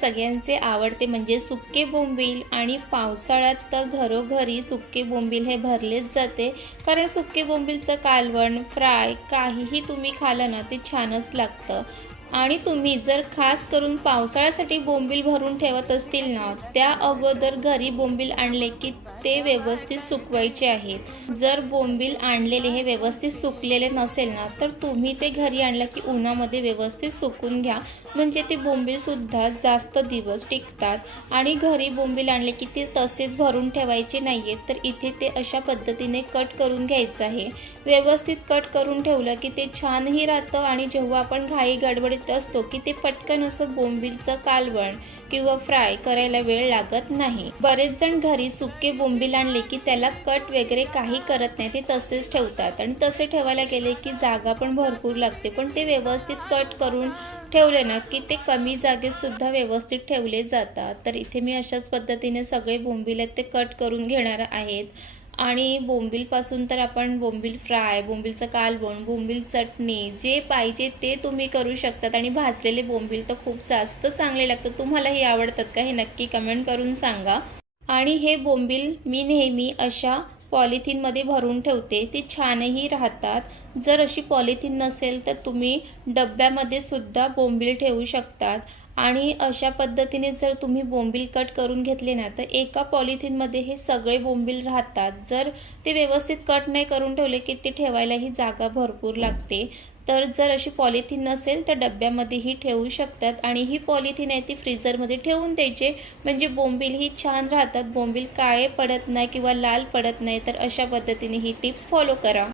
सगळ्यांचे आवडते म्हणजे सुके बोंबील आणि पावसाळ्यात तर घरोघरी सुके बोंबील हे भरलेच जाते. कारण सुके बोंबीलचं कालवण, फ्राय काहीही तुम्ही खाल्लं ना ते छानच लागतं. आणि तुम्ही जर खास करून पावसाळ्यासाठी बोंबील भरून ठेवत असतील ना, त्या अगोदर घरी बोंबील आणले की ते व्यवस्थित सुकवायचे आहेत. जर बोंबील आणलेले हे व्यवस्थित सुकलेले नसेल ना, तर तुम्ही ते घरी आणलं की उन्हामध्ये व्यवस्थित सुकून घ्या. म्हणजे ते बोंबीलसुद्धा जास्त दिवस टिकतात आणि घरी बोंबील आणले की ते तसेच भरून ठेवायचे नाही आहेत. तर इथे ते अशा पद्धतीने कट करून घ्यायचं आहे. व्यवस्थित कट करून ठेवलं की ते छानही राहतं आणि जेव्हा आपण घाई गडबडीत असतो की ते पटकन असं बोंबीलचं कालवण किंवा फ्राय करायला वेळ लागत नाही. बरेच जण घरी सुके बोंबील आणले की त्याला कट वगैरे काही करत नाही, ते तसेच ठेवतात आणि तसे ठेवायला गेले की जागा पण भरपूर लागते. पण ते व्यवस्थित कट करून ठेवले ना की ते कमी जागेत सुद्धा व्यवस्थित ठेवले जातात. तर इथे मी अशाच पद्धतीने सगळे बोंबील आहेत ते कट करून घेणार आहेत. आणि बोंबीलपासून तर आपण बोंबील फ्राय, बोंबीलचं कालवण, बोंबील चटणी जे पाहिजे ते तुम्ही करू शकतात आणि भाजलेले बोंबील तर खूप जास्त चांगले लागतात. तुम्हालाही आवडतात का? हे नक्की कमेंट करून सांगा. आणि हे बोंबील मी नेहमी अशा पॉलिथिनमध्ये भरून ठेवते, ते छानही राहतात. जर अशी पॉलिथिन नसेल तर तुम्ही डब्यामध्ये सुद्धा बोंबील ठेवू शकतात. आणि अशा पद्धतीने जर तुम्ही बोंबील कट करून घेतले ना, तर एका पॉलिथिनमध्ये हे सगळे बोंबील राहतात. जर ते व्यवस्थित कट नाही करून ठेवले की ते ठेवायलाही जागा भरपूर लागते. तर जर अशी पॉलिथिन नसेल तर डब्यामध्येही ठेवू शकतात आणि ही पॉलिथिन आहे ती फ्रीझरमध्ये ठेवून द्यायची. म्हणजे बोंबीलही छान राहतात, बोंबील काळे पडत नाही किंवा लाल पडत नाही. तर अशा पद्धतीने ही टिप्स फॉलो करा.